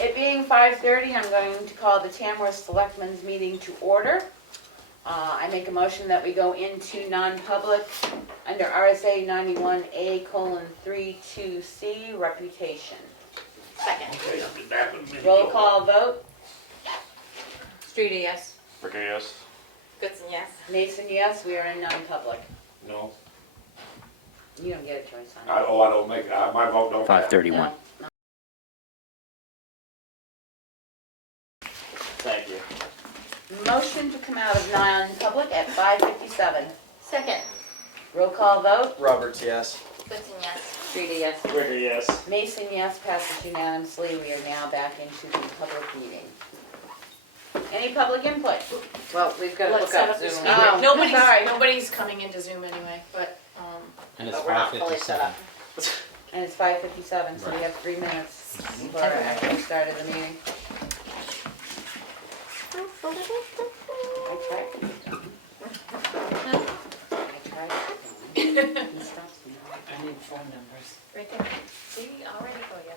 It being 5:30, I'm going to call the Tamworth Selectmen's meeting to order. I make a motion that we go into non-public under RSA 91A:32C, reputation. Second. Okay, I'll be back in a minute. Roll call vote. Streeter, yes. Ricky, yes. Goodson, yes. Mason, yes, we are in non-public. No, You don't get a choice on I it. don't make, my vote don't count. 5:31. No. Thank you. Motion to come out of non-public at 5:57. Second. Roll call vote. Roberts, yes. Goodson, yes. Streeter, yes. Ricky, yes. Mason, yes, passes unanimously. We are now back into the public meeting. Any public input? Well, we've got to Let's look set up up the Zoom. speaker. Oh, Nobody's sorry. nobody's coming into Zoom anyway, but And it's but we're not fully set 5:57. up. And it's 5:57, so we have 3 minutes before I actually started the meeting. I tried. He stops me. I need phone numbers. Right there. See, already for you.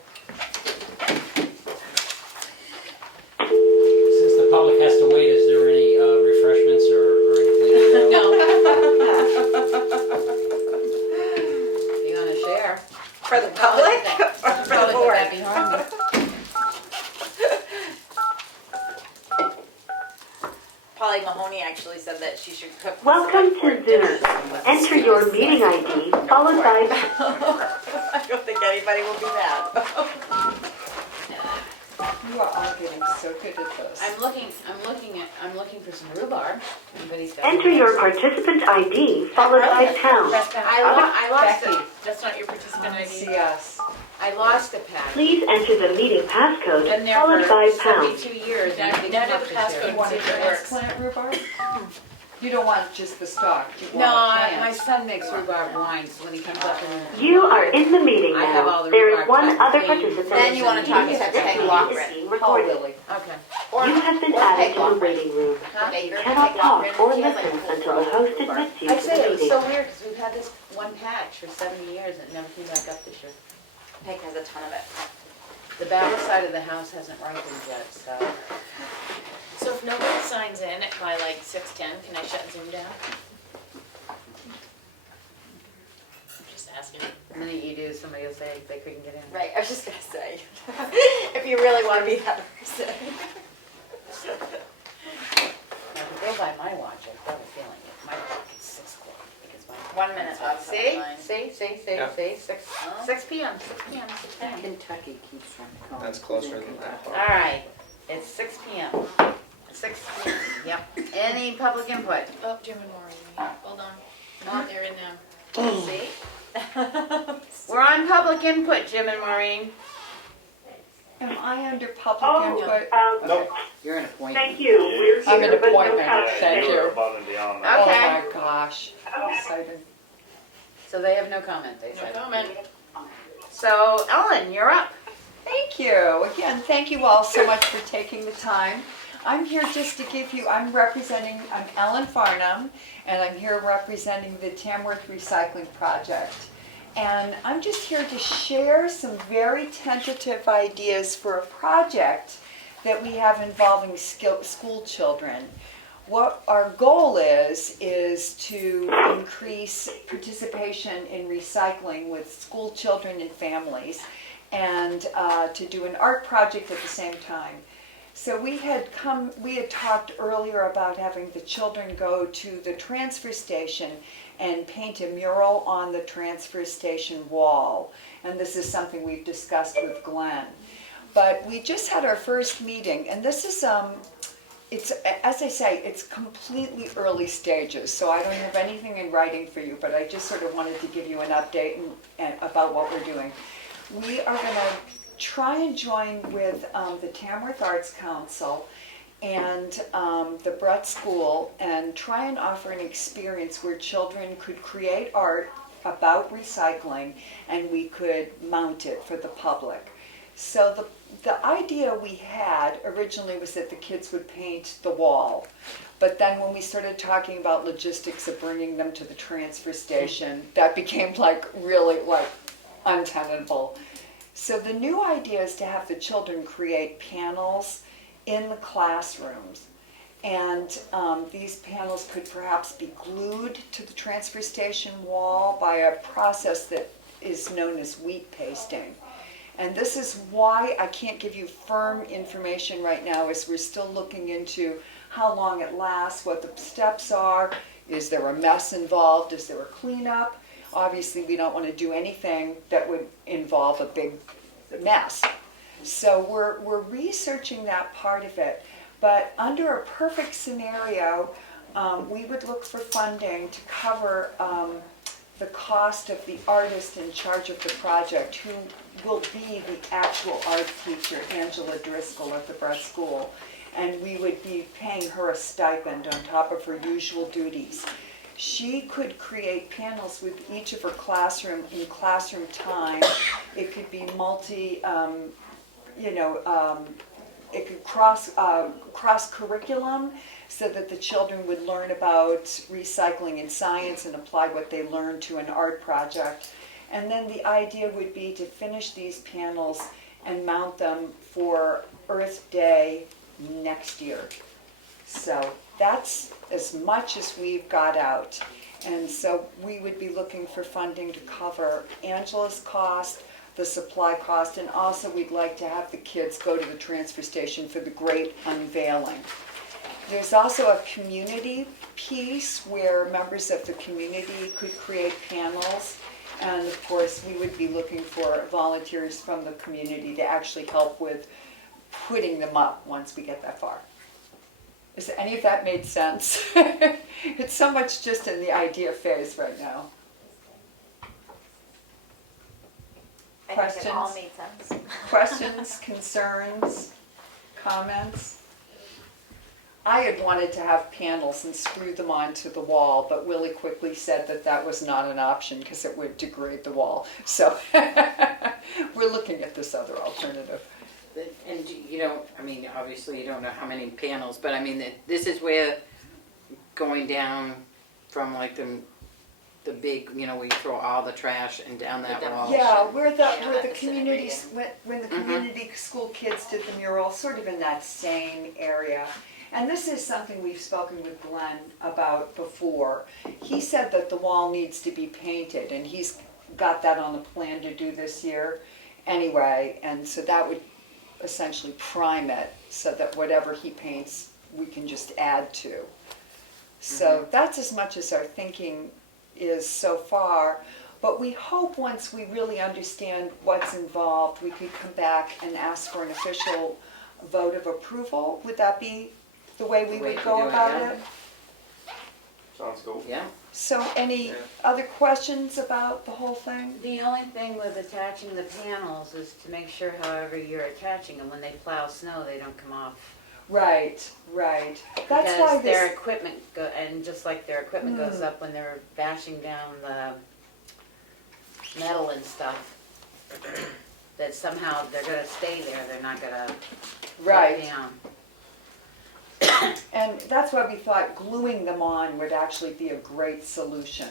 Since the public has to wait, is there any refreshments or anything? No. You want to share? For the public? Or for the Public board? would be home. Polly Mahoney actually said that she should cook. the Welcome select board to Zoom. dinner with Enter your sweetest meeting snack. ID followed by I don't think anybody will be mad. You are all getting so good at this. I'm looking for some rhubarb. Anybody's got enter any? your participant ID followed by pound. I lost Becky. it. That's not your participant ID. CS. I lost a pack. Please enter the meeting passcode Been there followed for by pound. 72 years. Now- and nothing's now do up the this passcode. year. You want See to if it works. transplant rhubarb? You don't want just the stalk. You No, want a my plant. son makes rhubarb wine, so when he comes up and... You are in the meeting I have all now. the There is rhubarb one cut other between- participant. Then you wanna talk to This Peg meeting Lochran. is being Oh, recorded. Lily. Okay. Or, You have been or added Peg to the Lochran. waiting room. Huh? Baker, You Peg cannot talk Lochran. or He has, listen like, a until the full host rhubarb. admits you I to said the it was meeting. so weird because we've had this one patch for 70 years and it never came back up this year. Peg has a ton of it. The back side of the house hasn't ripened yet, so... So if nobody signs in by like 6:10, can I shut Zoom down? Just asking. The minute you do, somebody will say they couldn't get in. Right, I was just gonna say, if you really want to be that person. Now, if you go by my watch, I've got a feeling it might be 6 o'clock. Because my 1 minute. See? See, 6 Oh. 6 p.m., 6 p.m., 6 p.m. Kentucky keeps trying to call. That's closer than that. All right, it's 6 p.m. 6 p.m., yep. Any public input? Oh, Jim and Maureen, hold on. Oh, they're in now. See? We're on public input, Jim and Maureen. Am I under public Oh, input? Nope. You're an appointment. Thank you. We're I'm an here, but no appointment. couch Thank today. you. above and beyond Oh Okay. my gosh. I'm excited. So they have no comment, they No said. comment. So Ellen, you're up. Thank you. Again, thank you all so much for taking the time. I'm here just to give you, I'm Ellen Farnham, and I'm here representing the Tamworth Recycling Project. And I'm just here to share some very tentative ideas for a project that we have involving school children. What our goal is to increase participation in recycling with school children and families, and to do an art project at the same time. So we had talked earlier about having the children go to the transfer station and paint a mural on the transfer station wall. And this is something we've discussed with Glenn. But we just had our first meeting, and this is, it's, as I say, it's completely early stages, so I don't have anything in writing for you, but I just sort of wanted to give you an update and about what we're doing. We are going to try and join with the Tamworth Arts Council and the Brett School and try and offer an experience where children could create art about recycling and we could mount it for the public. So the idea we had originally was that the kids would paint the wall, but then when we started talking about logistics of bringing them to the transfer station, that became really untenable. So the new idea is to have the children create panels in the classrooms. And these panels could perhaps be glued to the transfer station wall by a process that is known as wheat pasting. And this is why I can't give you firm information right now, as we're still looking into how long it lasts, what the steps are, is there a mess involved, is there a cleanup? Obviously, we don't want to do anything that would involve a big mess. So we're researching that part of it. But under a perfect scenario, we would look for funding to cover the cost of the artist in charge of the project, who will be the actual art teacher, Angela Driscoll, at the Brett School. And we would be paying her a stipend on top of her usual duties. She could create panels with each of her classroom in classroom time. It could be it could cross curriculum, so that the children would learn about recycling and science and apply what they learned to an art project. And then the idea would be to finish these panels and mount them for Earth Day next year. So that's as much as we've got out. And so we would be looking for funding to cover Angela's cost, the supply cost, and also we'd like to have the kids go to the transfer station for the great unveiling. There's also a community piece where members of the community could create panels. And of course, we would be looking for volunteers from the community to actually help with putting them up once we get that far. Is any of that made sense? It's so much just in the idea phase right now. I think it all Questions? made sense. Questions, concerns, comments? I had wanted to have panels and screw them onto the wall, but Willie quickly said that that was not an option because it would degrade the wall. So we're looking at this other alternative. And you don't, I mean, obviously you don't know how many panels, but I mean, this is where going down from like the big, where you throw all the trash and down that wall. Yeah, where the disintegrated. communities, when the community school kids did the mural, sort of in that same area. And this is something we've spoken with Glenn about before. He said that the wall needs to be painted, and he's got that on the plan to do this year anyway, and so that would essentially prime it so that whatever he paints, we can just add to. So that's as much as our thinking is so far. But we hope once we really understand what's involved, we could come back and ask for an official vote of approval. Would that be the way we would go about it? Sounds cool. Yeah. So any other questions about the whole thing? The only thing with attaching the panels is to make sure, however you're attaching them, when they plow snow, they don't come off. Right. That's why Because their this, equipment and just like their equipment goes up when they're bashing down the metal and stuff, that somehow they're gonna stay there, they're not gonna right. fall down. And that's why we thought gluing them on would actually be a great solution.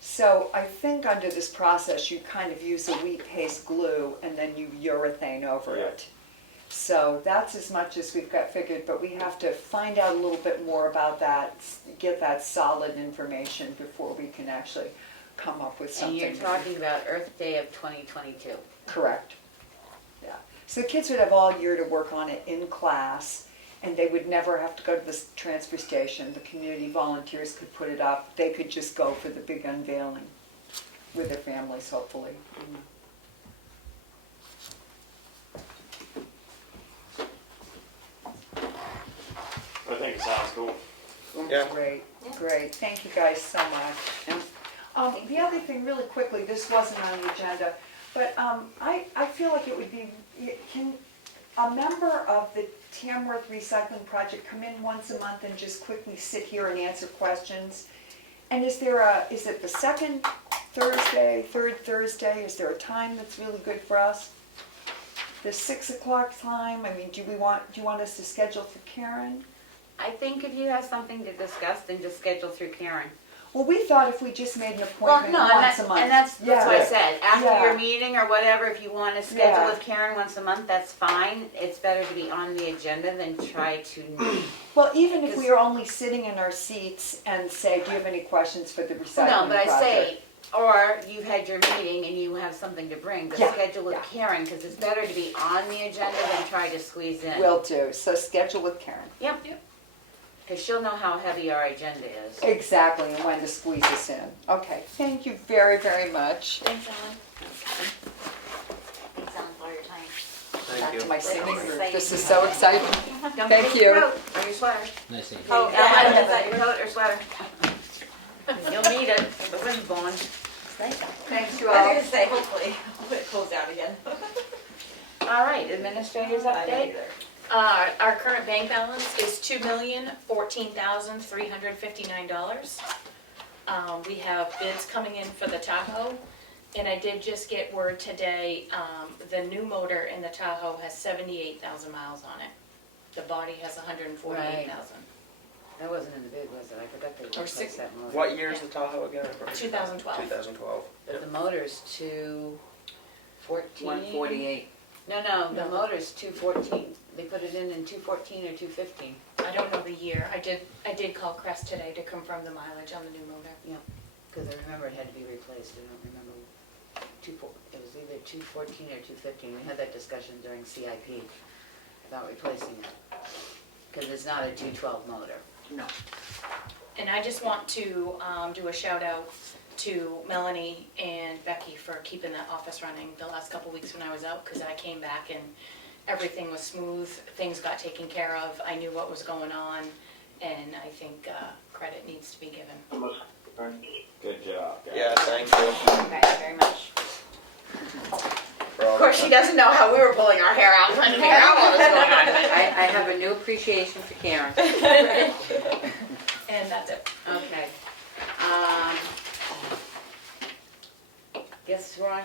So I think under this process, you kind of use a wheat paste glue and then you urethane over it. So that's as much as we've got figured, but we have to find out a little bit more about that, get that solid information before we can actually come up with And something. you're talking about Earth Day of 2022. Correct. Yeah. So the kids would have all year to work on it in class, and they would never have to go to the transfer station. The community volunteers could put it up. They could just go for the big unveiling with their families, hopefully. I think it sounds cool. Yeah. Great. Thank you guys so much. The other thing, really quickly, this wasn't on the agenda, but I feel like it would be, can a member of the Tamworth Recycling Project come in once a month and just quickly sit here and answer questions? And is it the second Thursday, third Thursday? Is there a time that's really good for us? The 6 o'clock time? I mean, do you want us to schedule for Karen? I think if you have something to discuss, then just schedule through Karen. Well, we thought if we just made an Well, appointment no, once a month. that's what I Yeah. said, after Yeah. your meeting or whatever, if you wanna schedule Yeah. with Karen once a month, that's fine. It's better to be on the agenda than try to, Well, even if Because- we are only sitting in our seats and say, do you have any questions for the recycling no, but I project? say, or you've had your meeting and you have something to bring, to Yeah, schedule with yeah. Karen, cause it's better to be on the agenda than try to squeeze in. Will do, so schedule with Karen. Yep. Cause she'll know how heavy our agenda is. Exactly, and when to squeeze us in. Okay, thank you very, very much. Thanks, Ellen. Thanks, Ellen, for all your time. Back to my singing group. exciting. This is so exciting. Don't Thank forget your you. coat or your sweater. Nice seeing you. Oh, Yeah, Ellen, I is that your coat or sweater? You'll need it, the wind's blowing. Thanks, you I was all. gonna say, hopefully, it cools down again. All right, administrators update? Our current bank balance is $2,014,359. We have bids coming in for the Tahoe, and I did just get word today, the new motor in the Tahoe has 78,000 miles on it. The body has 148,000. That wasn't in the bid, was it? I forgot they Or replaced six- that motor. What year is the Tahoe again? 2012. 2012. But the motor's 214. 148. No, the No. motor's 214. They put it in 214 or 215. I don't know the year. I did call Crest today to confirm the mileage on the new motor. Because I remember it had to be replaced. I don't remember. It was either 214 or 215. We had that discussion during CIP about replacing it. Because it's not a 212 motor. No. And I just want to do a shout out to Melanie and Becky for keeping the office running the last couple weeks when I was out, because I came back and everything was smooth, things got taken care of, I knew what was going on, and I think credit needs to be given. Good job, guys. Yeah, thank you. Thank you guys very much. for all Of course, the- she doesn't know how we were pulling our hair out, trying to figure out what was going on. I have a new appreciation for Karen. And that's it. Okay. Guess we're on.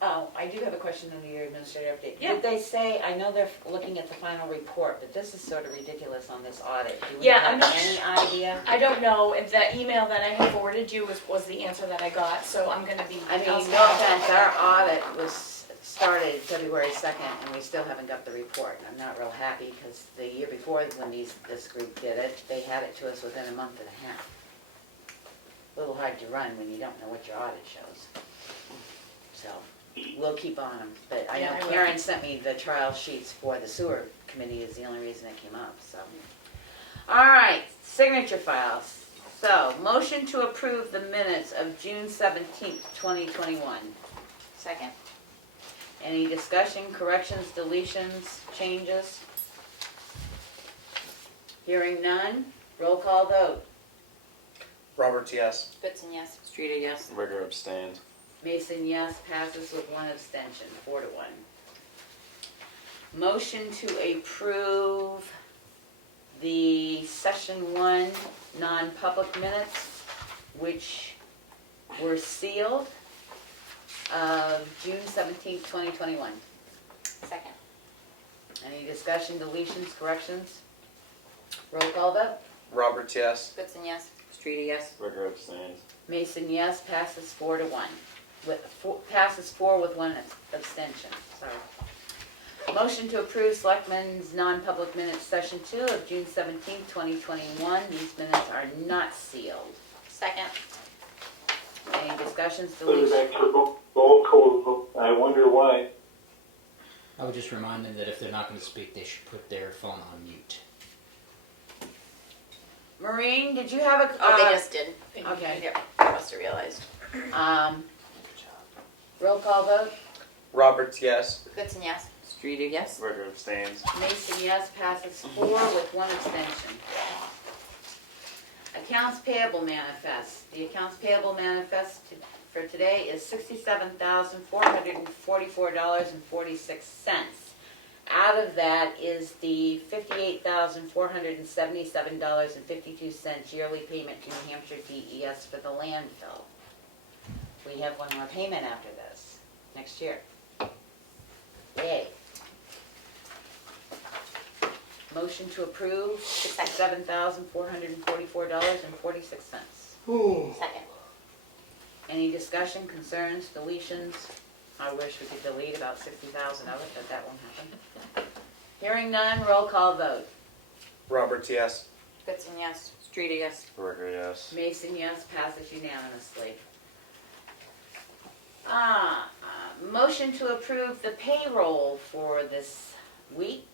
Oh, I do have a question under your administrative update. Yeah. Did they say, I know they're looking at the final report, but this is sort of ridiculous on this audit. Do we Yeah, have I'm not any idea? I don't know, if that email that I had forwarded you was the answer that I got, so I'm gonna be. I mean, I'll no spell it offense, out. our audit was started February 2nd, and we still haven't got the report. I'm not real happy, because the year before, when this group did it, they had it to us within a month and a half. A little hard to run when you don't know what your audit shows. So, we'll keep on them, but I Yeah, I know will. Karen sent me the trial sheets for the sewer committee is the only reason it came up, so. All right, signature files. So, motion to approve the minutes of June 17th, 2021. Second. Any discussion, corrections, deletions, changes? Hearing none, roll call vote. Roberts, yes. Goodson, yes. Streeter, yes. Rigor abstained. Mason, yes, passes with one abstention, 4-1. Motion to approve the session 1 non-public minutes, which were sealed of June 17th, 2021. Second. Any discussion, deletions, corrections? Roll call vote. Roberts, yes. Goodson, yes. Streeter, yes. Rigor abstained. Mason, yes, passes 4-1. Passes 4 with one abstention, sorry. Motion to approve Selectmen's non-public minutes session 2 of June 17th, 2021. These minutes are not sealed. Second. Any discussions, Put it deletions? back to the roll call vote. I wonder why. I would just remind them that if they're not going to speak, they should put their phone on mute. Maureen, did you have a? Oh, they just did. Okay. Yep, I must have realized. Roll call vote. Roberts, yes. Goodson, yes. Streeter, yes. Rigor abstains. Mason, yes, passes 4 with one abstention. Accounts payable manifest. The accounts payable manifest for today is $67,444.46. Out of that is the $58,477.52 yearly payment to New Hampshire DES for the landfill. We have one more payment after this, next year. Yay. Motion to approve $67,444.46. Second. Any discussion, concerns, deletions? I wish we could delete about 60,000 of it, but that won't happen. Hearing none, roll call vote. Roberts, yes. Goodson, yes. Streety, yes. Ricker, yes. Mason, yes, passes unanimously. Motion to approve the payroll for this week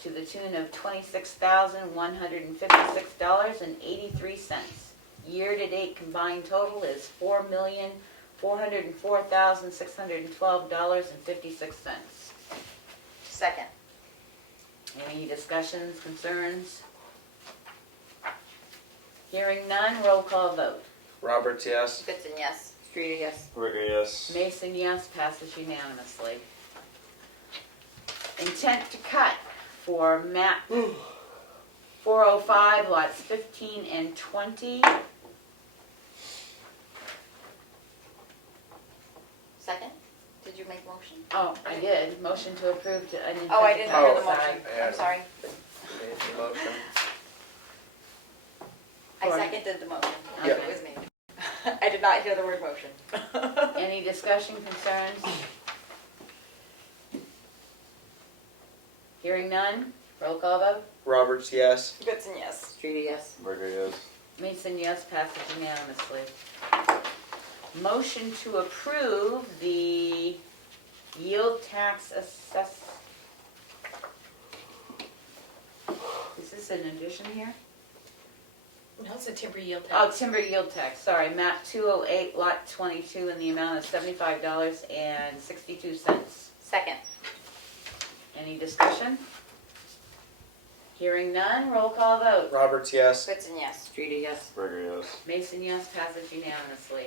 to the tune of $26,156.83. Year-to-date combined total is $4,404,612.56. Second. Any discussions, concerns? Hearing none, roll call vote. Roberts, yes. Goodson, yes. Streety, yes. Ricker, yes. Mason, yes, passes unanimously. Intent to cut for map 405, lots 15 and 20. Second? Did you make motion? Oh, I did. Motion to approve to an intent Oh, I to didn't cut. hear the Sorry. motion. Yeah. I'm sorry. Made the motion. I seconded the motion. Yeah. It was me. I did not hear the word motion. Any discussion, concerns? Hearing none, roll call vote. Roberts, yes. Goodson, yes. Streety, yes. Ricker, yes. Mason, yes, passes unanimously. Motion to approve the yield tax Is this an addition here? No, it's a timber yield Oh, tax. timber yield tax, sorry, map 208, lot 22, in the amount of $75.62. Second. Any discussion? Hearing none, roll call vote. Roberts, yes. Goodson, yes. Streety, yes. Ricker, yes. Mason, yes, passes unanimously.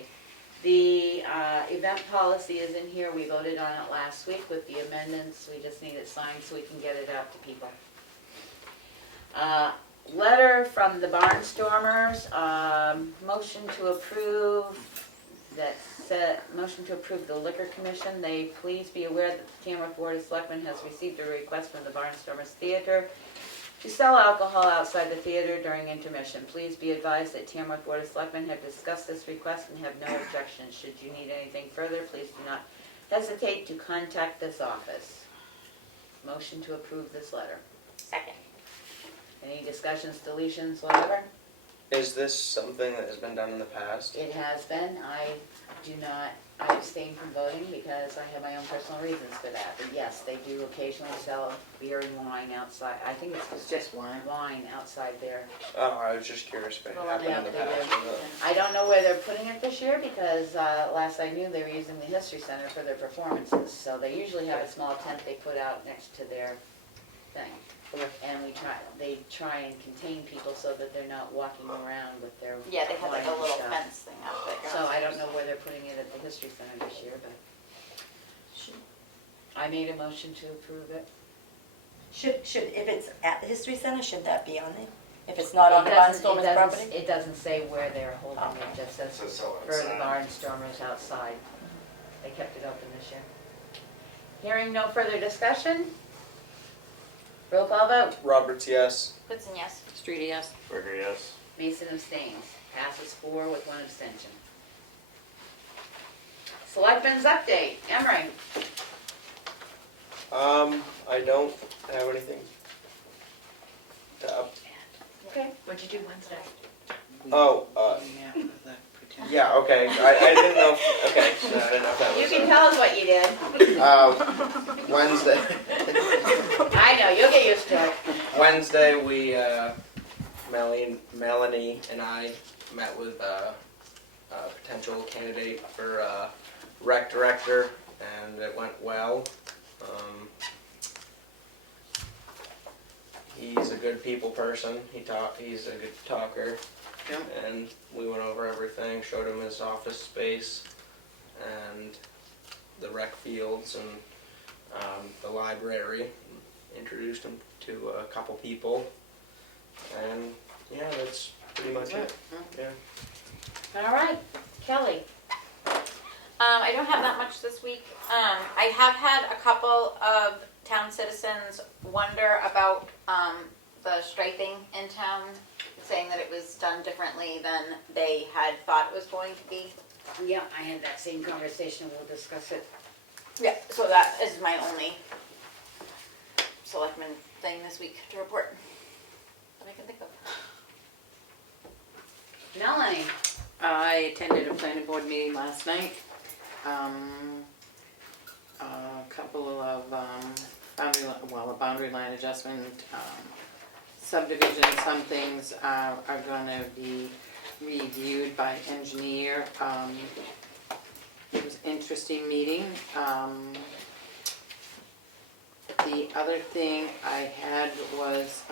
The event policy is in here, we voted on it last week with the amendments, we just need it signed so we can get it out to people. Letter from the Barnstormers, motion to approve, motion to approve the Liquor Commission. They please be aware that the Tamworth Board of Selectmen has received a request from the Barnstormers Theater to sell alcohol outside the theater during intermission. Please be advised that Tamworth Board of Selectmen have discussed this request and have no objections. Should you need anything further, please do not hesitate to contact this office. Motion to approve this letter. Second. Any discussions, deletions, whatever? Is this something that has been done in the past? It has been. I abstain from voting because I have my own personal reasons for that. But yes, they do occasionally sell beer and wine outside. I think it's Just wine. wine outside there. Oh, I was just curious if it Well, happened yeah, in the they past. do. I don't know where they're putting it this year because last I knew they were using the History Center for their performances. So they usually have a small tent they put out next to their thing. Okay. And they try and contain people so that they're not walking around with their Yeah, they had like wine a and little stuff. fence thing out there. So I don't know where they're putting it at the History Center this year, but I made a motion to approve it. Should, if it's at the History Center, should that be on there? If it's not on the It doesn't- Barnstormers property? It doesn't say where they're holding it, it just says So sell for the outside. Barnstormers outside. They kept it open this year. Hearing no further discussion? Roll call vote. Roberts, yes. Goodson, yes. Streety, yes. Ricker, yes. Mason abstains. Passes 4 with 1 abstention. Selectmen's update. Emery. I don't have anything to up. Okay. What'd you do Wednesday? Oh, Yeah, with the pretend. yeah, okay. I didn't know. Okay, so I didn't know if that You was can tell us what you did. Wednesday. I know, you'll get used to it. Wednesday, we Melanie and I met with a potential candidate for rec director, and it went well. He's a good people person. He's a good talker, Yep. and we went over everything. Showed him his office space and the rec fields and the library. Introduced him to a couple people, and yeah, that's pretty much it. Yeah. All right, Kelly. I don't have that much this week. I have had a couple of town citizens wonder about the striping in town, saying that it was done differently than they had thought it was going to be. Yeah, I had that same conversation, we'll discuss it. Yeah, so that is my only selectman thing this week to report that I can think of. Melanie? I attended a planning board meeting last night. A couple of a boundary line adjustment, subdivision. Some things are going to be reviewed by engineer. It was an interesting meeting. The other thing I had was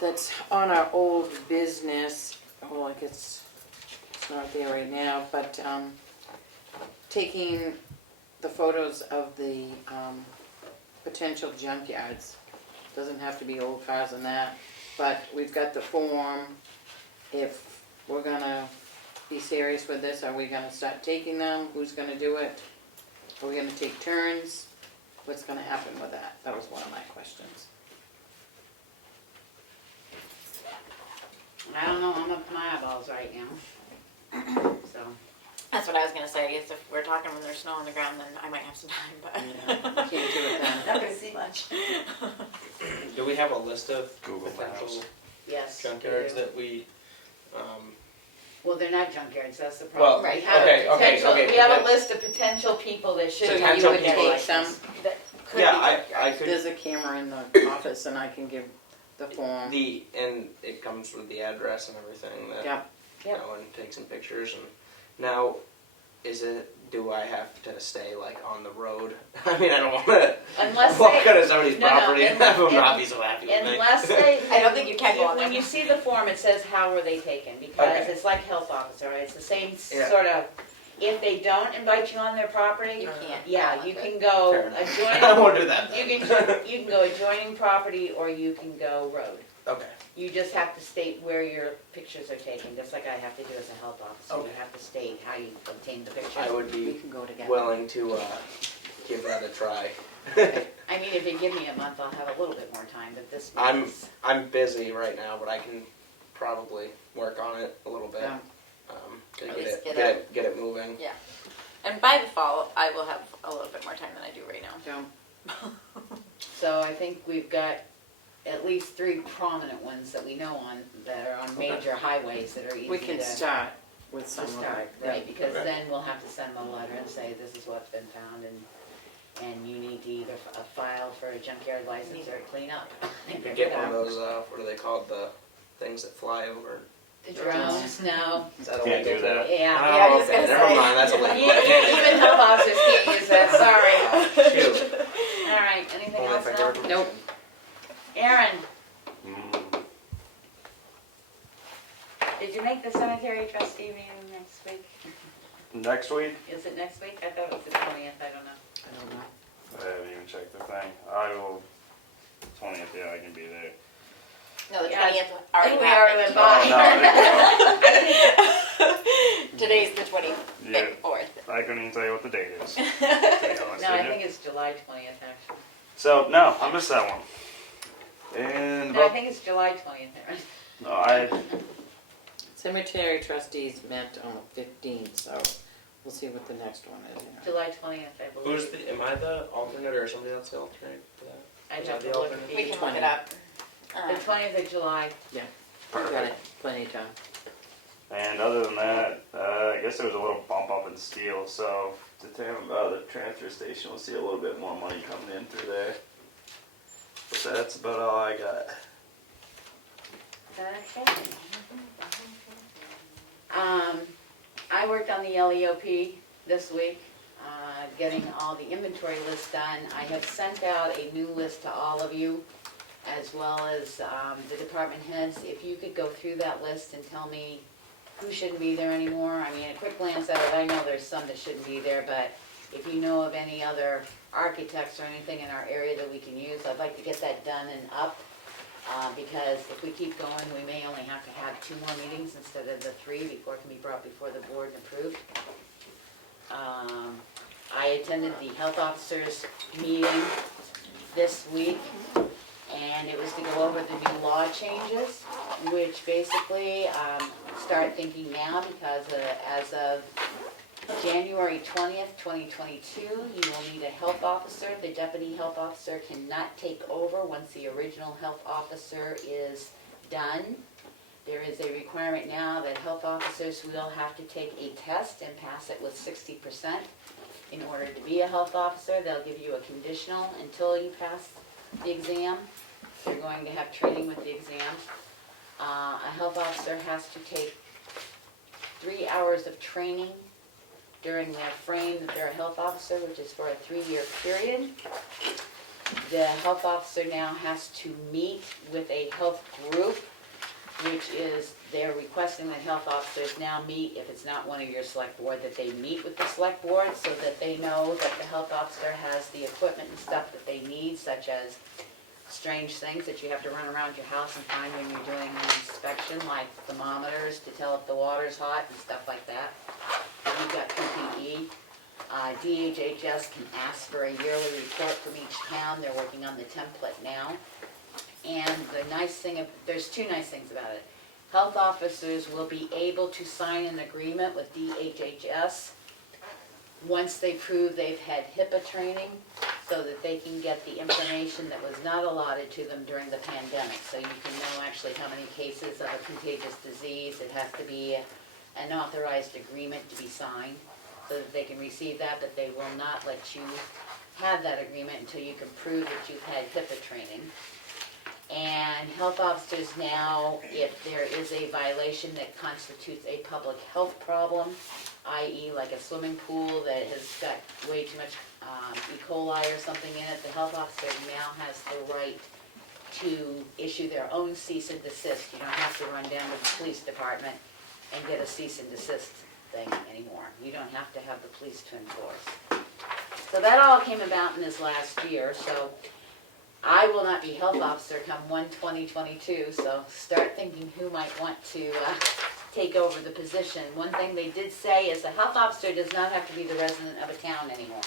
that's on our old business. Well, I guess it's not there right now, but taking the photos of the potential junkyards. Doesn't have to be old cars and that, but we've got the form. If we're gonna be serious with this, are we gonna start taking them? Who's gonna do it? Are we gonna take turns? What's gonna happen with that? That was one of my questions. I don't know, I'm up to my eyeballs right now. So, That's what I was gonna say, is if we're talking when there's snow on the ground, then I might have some time, but. Yeah, can't do it then. Not gonna see much. Do we have a list of Google potential Maps. yes. junkyards we do. that we, Well, they're not junkyards, that's the Well, problem. Right. We have okay, potential- okay, We have but- a list of potential people that should So have you would junkyard take them? license. That could yeah, be I junkyards. could, There's a camera in the office and I can give the form. and it comes with the address and everything that, Yep. you know, and take some pictures and now, do I have to stay like on the road? I mean, I don't wanna Unless walk they, onto somebody's No, no, property and have them not be so happy with me. unless they. I don't think you can go on When there. you see the form, it says how were they taken, because Okay. it's like health officer, right? It's the same Yeah. sort of, if they don't invite you on their property, You can't. yeah, you can go Fair enough. I adjoining, won't do that then. you can go adjoining property or you can go road. Okay, You just have to state where your pictures are taken, just like I have to do as a health officer. Okay. You have to state how you obtain the pictures. I would We be can go together. willing to give that a try. I mean, if you give me a month, I'll have a little bit more time, but this I'm month is. I'm busy right now, but I can probably work on it a little bit. Yeah. To At get least it get it moving. Yeah. And by the fall, I will have a little bit more time than I do right now. Yeah. So I think we've got at least 3 prominent ones that we know on, that are on major highways that are easy to. We can start with some To of start, them. right, because Okay. then we'll have to send them a letter and say, this is what's been found, and you need to either file for a junkyard license or clean up. You could get one of those what are they called, the things that fly over? The drones, no. Is that Can't do illegal? that. Yeah. Oh, Yeah, I was okay, gonna never say. mind, that's illegal. Even health officers can't use that, sorry. Shoot. All right, anything Only else if I now? go- Nope. Aaron, Mm, did you make the cemetery trustee meeting next week? next week? Is it next week? I thought it was the 20th, I don't know. I don't know. I haven't even checked the thing. I will, 20th, yeah, I can be there. No, the Yeah. 20th already We already happened. Oh, no, Today's the 24th. yeah, I couldn't even tell you what the date is, to be honest No, I with you. think it's July 20th, actually. So, no, I missed that one. And, No, I think it's July 20th, Aaron. no, I, Cemetery trustees met on the 15th, so we'll see what the next one is. You know. July 20th, I believe. Am I the alternate or somebody else the alternate for that? I'd Is have that to the look. alternate? We can look 20. it up. The 20th of July. We've got it, plenty of time. and other than that, I guess there was a little bump up in steel, so the transfer station will see a little bit more money coming in through there. But that's about all I got. Okay. I worked on the LEOP this week, getting all the inventory lists done. I have sent out a new list to all of you, as well as the department heads. If you could go through that list and tell me who shouldn't be there anymore. I mean, a quick glance at it, I know there's some that shouldn't be there, but if you know of any other architects or anything in our area that we can use, I'd like to get that done and up. Because if we keep going, we may only have to have 2 more meetings instead of the 3 before it can be brought before the board and approved. I attended the health officers meeting this week, and and it was to go over the new law changes, which basically, start thinking now because as of January 20th, 2022, you will need a health officer. The deputy health officer cannot take over once the original health officer is done. There is a requirement now that health officers will have to take a test and pass it with 60%. In order to be a health officer, they'll give you a conditional until you pass the exam. You're going to have training with the exam. A health officer has to take 3 hours of training during their frame that they're a health officer, which is for a 3-year period. The health officer now has to meet with a health group, which is, they're requesting that health officers now meet, if it's not one of your select board, that they meet with the select board so that they know that the health officer has the equipment and stuff that they need, such as strange things that you have to run around your house and find when you're doing an inspection, like thermometers to tell if the water's hot and stuff like that. If you've got PPE, DHHS can ask for a yearly report from each town. They're working on the template now. And the nice thing, there's two nice things about it. Health officers will be able to sign an agreement with DHHS once they prove they've had HIPAA training, so that they can get the information that was not allotted to them during the pandemic. So you can know actually how many cases of a contagious disease. It has to be an authorized agreement to be signed so that they can receive that, but they will not let you have that agreement until you can prove that you've had HIPAA training. And health officers now, if there is a violation that constitutes a public health problem, i.e. like a swimming pool that has got way too much E. coli or something in it, the health officer now has the right to issue their own cease and desist. You don't have to run down to the police department and get a cease and desist thing anymore. You don't have to have the police to enforce. So that all came about in this last year, so I will not be health officer come 1/20/22, so start thinking who might want to take over the position. One thing they did say is the health officer does not have to be the resident of a town anymore.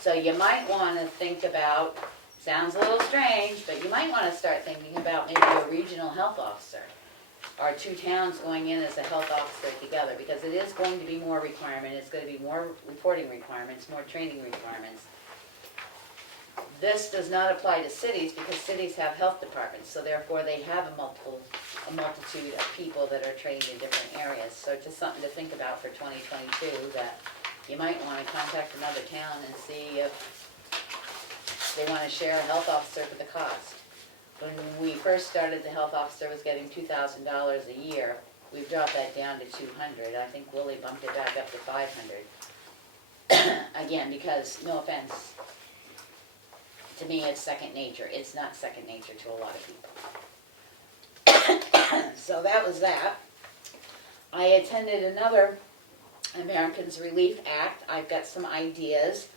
So you might want to think about, sounds a little strange, but you might want to start thinking about maybe a regional health officer, or 2 towns going in as a health officer together, because it is going to be more requirement, it's going to be more reporting requirements, more training requirements. This does not apply to cities because cities have health departments, so therefore they have a multitude of people that are trained in different areas. So just something to think about for 2022, that you might want to contact another town and see if they want to share a health officer for the cost. When we first started, the health officer was getting $2,000 a year. We've dropped that down to $200. I think Willie bumped it back up to $500. Again, because, no offense, to me it's second nature. It's not second nature to a lot of people. So that was that. I attended another Americans Relief Act. I've got some ideas.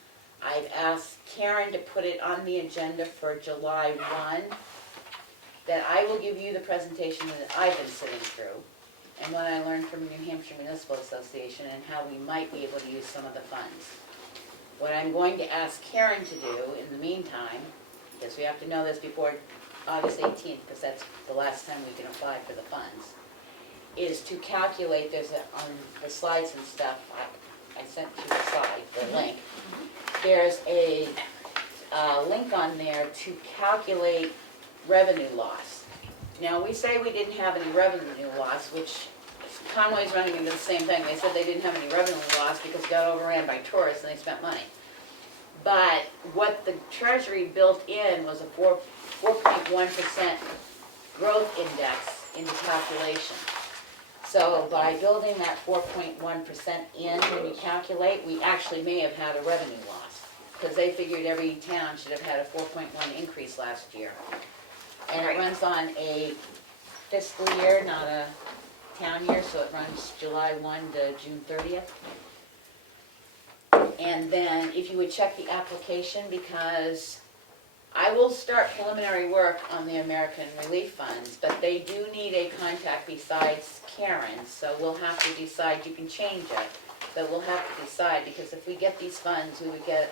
I've asked Karen to put it on the agenda for July 1, that I will give you the presentation that I've been sitting through and what I learned from New Hampshire Municipal Association and how we might be able to use some of the funds. What I'm going to ask Karen to do in the meantime, because we have to know this before August 18th, because that's the last time we can apply for the funds, is to calculate, on the slides and stuff, I sent you the slide, the link. There's a link on there to calculate revenue loss. Now, we say we didn't have any revenue loss, which Conway's running into the same thing. They said they didn't have any revenue loss because it got overran by tourists and they spent money. But what the Treasury built in was a 4.1% growth index in the calculation. So by building that 4.1% in when you calculate, we actually may have had a revenue loss, because they figured every town should have had a 4.1 increase last year. And it runs on a fiscal year, not a town year, so it runs July 1 to June 30th. And then if you would check the application, because I will start preliminary work on the American Relief Funds, but they do need a contact besides Karen, so we'll have to decide. You can change it, but we'll have to decide, because if we get these funds, we would get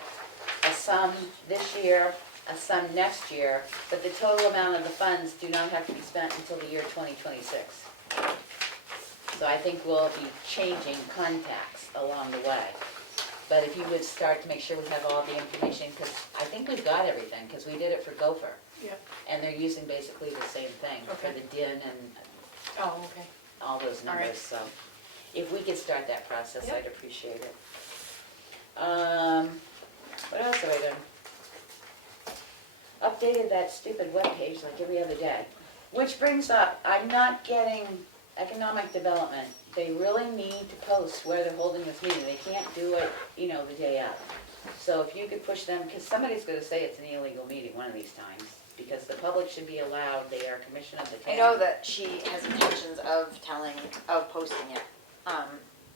a sum this year a sum next year, but the total amount of the funds do not have to be spent until the year 2026. So I think we'll be changing contacts along the way. But if you would start to make sure we have all the information, because I think we've got everything, because we did it for Gopher. Yep. And they're using basically the same thing for Okay. the DIN and Oh, okay. all those All right. numbers, so if we could start that process, Yep. I'd appreciate it. What else have I done? Updated that stupid webpage like every other day. Which brings up, I'm not getting economic development. They really need to post where they're holding this meeting. They can't do it, you know, the day of. So if you could push them, because somebody's gonna say it's an illegal meeting one of these times, because the public should be allowed, they are commission of the town. I know that she has intentions of posting it.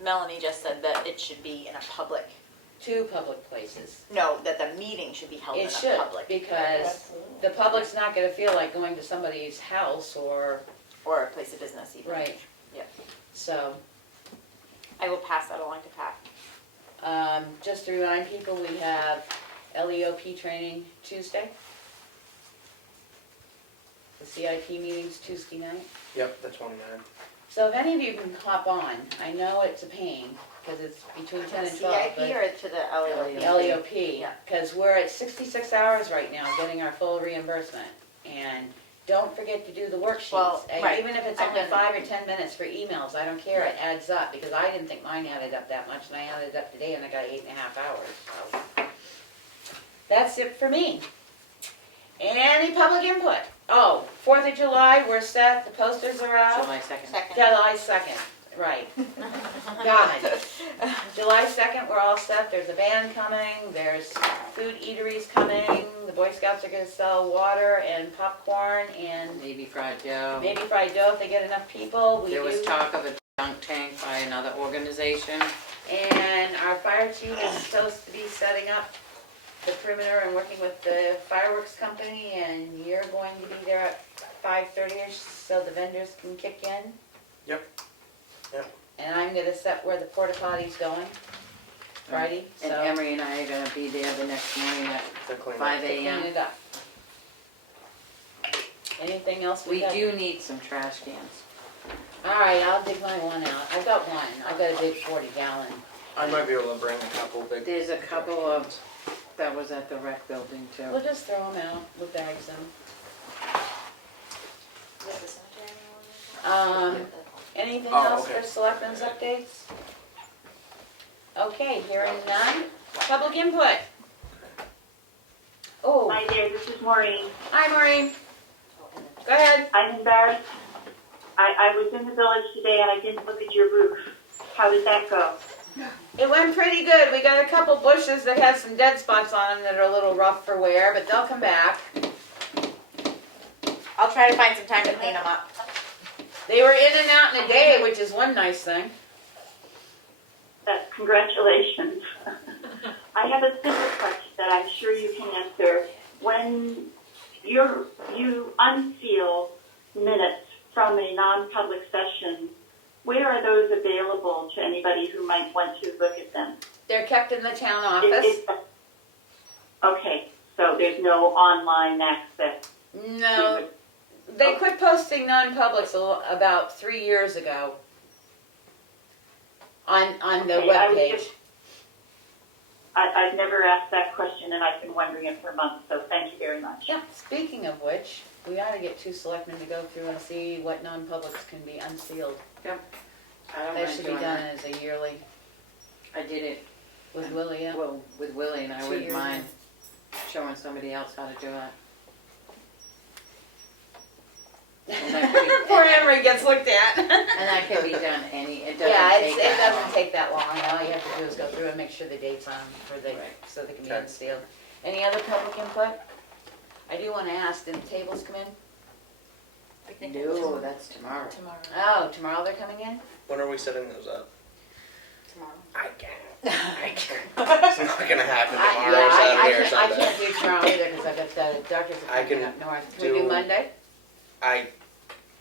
Melanie just said that it should be in a public, Two public places. no, that the meeting should be held in It a should, public. because the public's not gonna feel like going to somebody's house or, Or a place of business even. right. Yep. So, I will pass that along to Pat. just to remind people, we have LEOP training Tuesday. The CIP meeting's Tuesday night. Yep, the 29th. So if any of you can hop on, I know it's a pain, because it's between 10 and 12, CIP but or to the LEOP? LEOP, Yeah. because we're at 66 hours right now getting our full reimbursement. And don't forget to do the worksheets. Well, And right. even if it's I've only done- 5 or 10 minutes for emails, I don't care, it adds up, because I didn't think mine added up that much, and I added up today, and I got 8.5 hours, so. That's it for me. Any public input? Oh, 4th of July, we're set, the posters are out. July 2nd. Second. July 2nd, right. God. July 2nd, we're all set, there's a band coming, there's food eateries coming, the Boy Scouts are gonna sell water and popcorn and Maybe fried dough. maybe fried dough if they get enough people. We There was do, talk of a dunk tank by another organization. and our fire chief is supposed to be setting up the perimeter and working with the fireworks company, and you're going to be there at 5:30ish so the vendors can kick in. Yep. And I'm gonna set where the porta potty's going Friday, And so. Emery and I are gonna be there the next morning at The cleanup. 5 to clean a.m. it up. Anything else we We got? do need some trash cans. All right, I'll dig my one out. I've got one. I've got a big 40-gallon. I might be able to bring a couple big. There's a couple of, that was at the rec building We'll too. just throw them out. We'll bag them. Is that the cemetery one? Anything Oh, else okay. for selectmen's updates? Okay, hearing none. Public input. Oh, Hi there, this is Maureen. hi Maureen. Go ahead. I'm embarrassed. I was in the village today and I didn't look at your roof. How did that go? It went pretty good. We got a couple bushes that have some dead spots on them that are a little rough for wear, but they'll come back. I'll try to find some time to clean them up. They were in and out in a day, which is one nice thing. Congratulations. I have a simple question that I'm sure you can answer. When you unseal minutes from a non-public session, where are those available to anybody who might want to look at them? They're kept in the town office. Okay, so there's no online access. No, they quit posting non-publics about 3 years ago on the Okay, I was webpage. just- I've never asked that question and I've been wondering it for months, so thank you very much. Yeah, speaking of which, we ought to get 2 selectmen to go through and see what non-publics can be unsealed. I don't That mind should be doing done that. as a yearly I did it, with Willie, yeah. well, with Willie, and I 2 wouldn't years mind showing somebody else how to do it. And that could be- Poor Emery gets looked at. And that can be done it doesn't Yeah, take it that doesn't long. take that long. All you have to do is go through and make sure the date's on so they can be Okay. unsealed. Any other public input? I do want to ask, did the tables come in? No, that's tomorrow. Tomorrow. Oh, tomorrow they're coming in? When are we setting those up? Tomorrow. I can't. It's not gonna happen tomorrow, Yeah, Saturday or I Sunday. can't do tomorrow either because I've got the doctor's I appointment can up north. Can we do do- Monday? I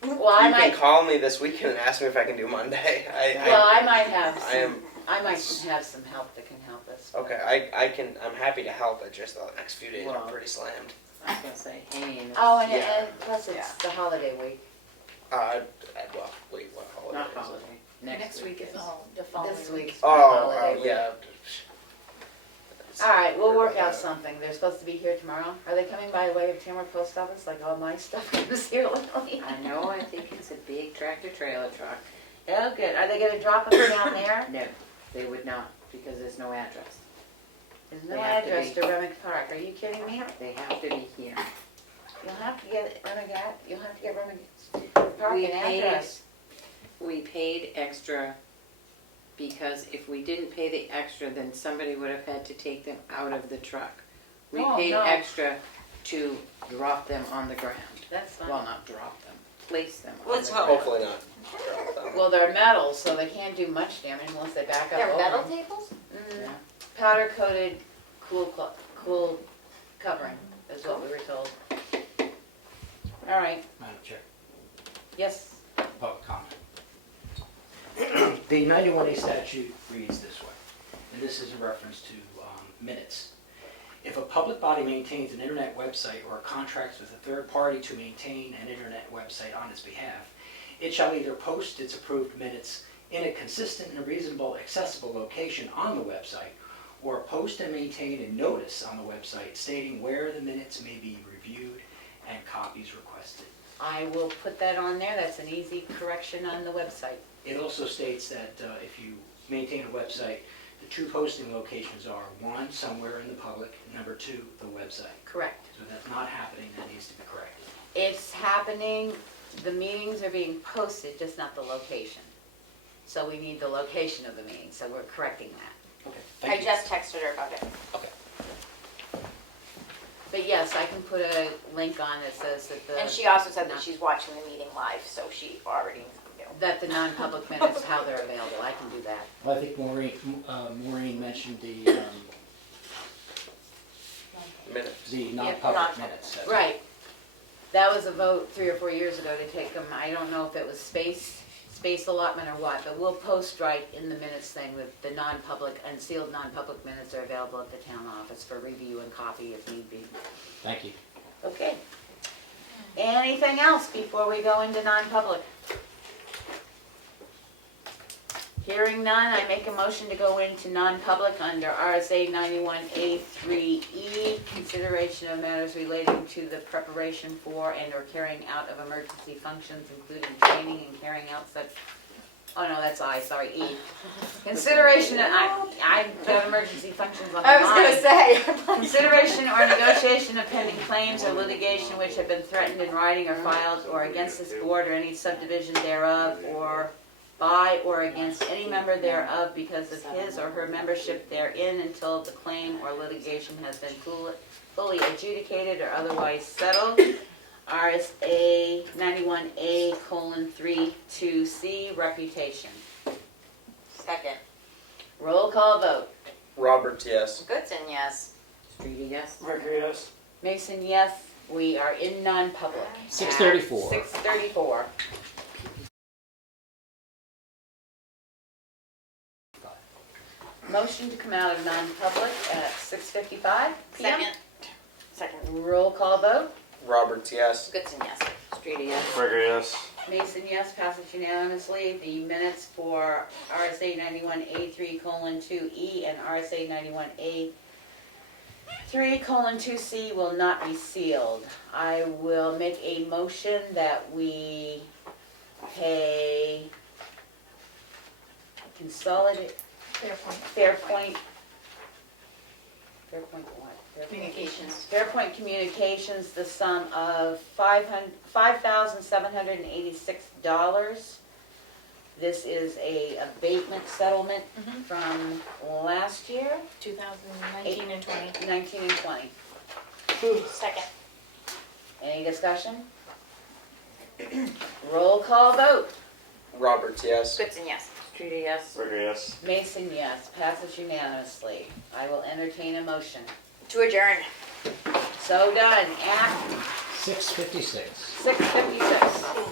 Well, I you might, can call me this weekend and ask me if I can do Monday. well, I might have I am some I might have some help that can help us. Okay, I'm happy to help, but just the next few days Well, I'm pretty slammed. I was gonna say, Haynes. Oh, and, Yeah. and plus it's the holiday week. Well, wait, what holiday Not is it? holiday, Next week is the following This week. week's my Oh, holiday week. yeah. All right, we'll work out something. They're supposed to be here tomorrow. Are they coming by way of Tamworth Post Office, like all my stuff comes here locally? I know, I think it's a big tractor trailer truck. Oh, good. Are they gonna drop them down there? No, they would not, because there's no address. There's no They have to address be- to Remick Park. Are you kidding me? They have to be here. You'll have to get Remick Park We an paid- address. We paid extra because if we didn't pay the extra, then somebody would have had to take them out of the truck. We Oh, paid no. extra to drop them on the ground. That's fine. Well, not drop them, place them on Let's the hope. ground. Hopefully not. Drop them. Well, they're metal, so they can't do much damage unless they back up. They're over metal them. tables? Yeah. Powder coated, cool covering is what we were told. All right. Madam Chair, Yes. public comment. The 91A statute reads this way, and this is in reference to minutes. If a public body maintains an internet website or contracts with a third party to maintain an internet website on its behalf, it shall either post its approved minutes in a consistent and reasonable accessible location on the website, or post and maintain a notice on the website stating where the minutes may be reviewed and copies requested. I will put that on there. That's an easy correction on the website. It also states that if you maintain a website, the true posting locations are 1, somewhere in the public, and number 2, the website. Correct. So that's not happening, that needs to be corrected. It's happening, the meetings are being posted, just not the location. So we need the location of the meeting, so we're correcting that. Okay, I thank you. just texted her about it. Okay. But yes, I can put a link on that says that the. And she also said that she's watching the meeting live, so she already knew. That the non-public minutes, how they're available, I can do that. Well, I think Maureen mentioned the Minutes. non-public non-public. minutes. That's- Right. That was a vote 3 or 4 years ago to take them, I don't know if it was space allotment or what, but we'll post right in the minutes thing that the non-public, unsealed non-public minutes are available at the town office for review and copy if need be. Thank you. Okay. Anything else before we go into non-public? Hearing none, I make a motion to go into non-public under RSA 91A3E, consideration of matters relating to the preparation for and or carrying out of emergency functions, including training and carrying out such, oh no, that's I, sorry, E. Consideration, I've got emergency functions on my I was mind. gonna say. Consideration or negotiation of pending claims or litigation which have been threatened in writing or filed or against this board or any subdivision thereof, or by or against any member thereof because of his or her membership therein until the claim or litigation has been fully adjudicated or otherwise settled. RSA 91A:32C, reputation. Second. Roll call vote. Roberts, yes. Goodson, yes. Streety, yes? Mercury, yes. Mason, yes. We are in non-public. 6:34. 6:34. Motion to come out of non-public at 6:55 p.m. Second. Roll call vote. Roberts, yes. Goodson, yes. Streety, yes? Gregory, yes. Mason, Mason, yes, passes unanimously. The minutes for RSA 91A3:2E and RSA 91A3:2C will not be sealed. I will make a motion that we pay consolidate, Fairpoint what? Communications. Fairpoint Communications, the sum of $5,786. This is a abatement settlement from last year, 2019 and 20. 19 and 20. Second. Any discussion? Roll call vote. Roberts, yes. Goodson, yes. Streety, yes? Gregory, yes. Mason, yes. Passes unanimously. I will entertain a motion. To adjourn. So done at 6:56. 6:56.